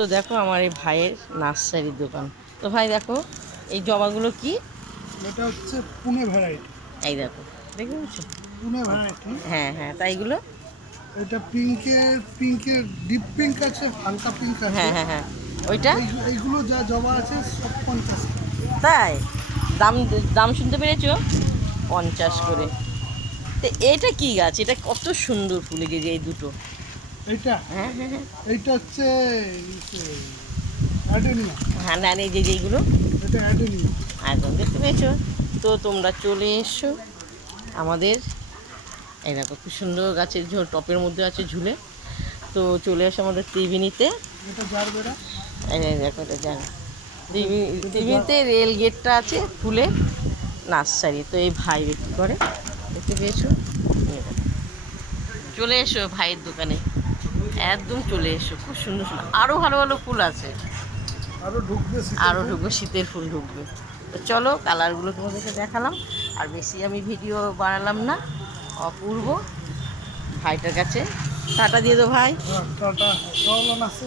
তো দেখো আমার এই ভাইয়ের নার্সারির দোকান। তো ভাই দেখো এই জবাগুলো কি? এটা হচ্ছে পুনে ভ্যারাইটি। এই দেখো, দেখে বুঝছো? পুনে ভ্যারাইটি। হ্যাঁ হ্যাঁ, তাইগুলো। এটা পিঙ্কের ডিপ পিঙ্ক আছে, হালকা পিঙ্ক আছে। হ্যাঁ হ্যাঁ হ্যাঁ, ওইটা। এইগুলো যা জবা আছে সব 50 টাকা। তাই? দাম দাম শুনতে পেরেছো? 50 করে। তো এটা কি গাছ? এটা কত সুন্দর ফুলে গেছে এই দুটো। এইটা হ্যাঁ হ্যাঁ হ্যাঁ এইটা হচ্ছে অ্যাডেনিয়া। হ্যাঁ, না এই যে যেইগুলো এটা অ্যাডেনিয়া। একদম দেখতে পেয়েছো? তো তোমরা চলে এসো আমাদের। এই দেখো খুব সুন্দর গাছের টপের মধ্যে আছে ঝুলে। তো চলে আসো আমাদের ত্রিবেণীতে। এটা জারবেরা। এই দেখো এটা জানো, ত্রিবেণীতে রেল গেটটা আছে ফুলে নার্সারি। তো এই ভাই বিক্রি করে, দেখতে পেয়েছো? এই দেখো। চলে এসো ভাইয়ের দোকানে, একদম চলে এসো। খুব সুন্দর সুন্দর আরও ভালো ভালো ফুল আছে। আরো ঢুকবে আরও ঢুকবে, শীতের ফুল ঢুকবে। তো চলো, কালারগুলো তোমাদেরকে দেখালাম, আর বেশি আমি ভিডিও বানালাম না। অপূর্ব ভাইটার কাছে টাটা দিয়ে দো ভাই। টাটা। আছে।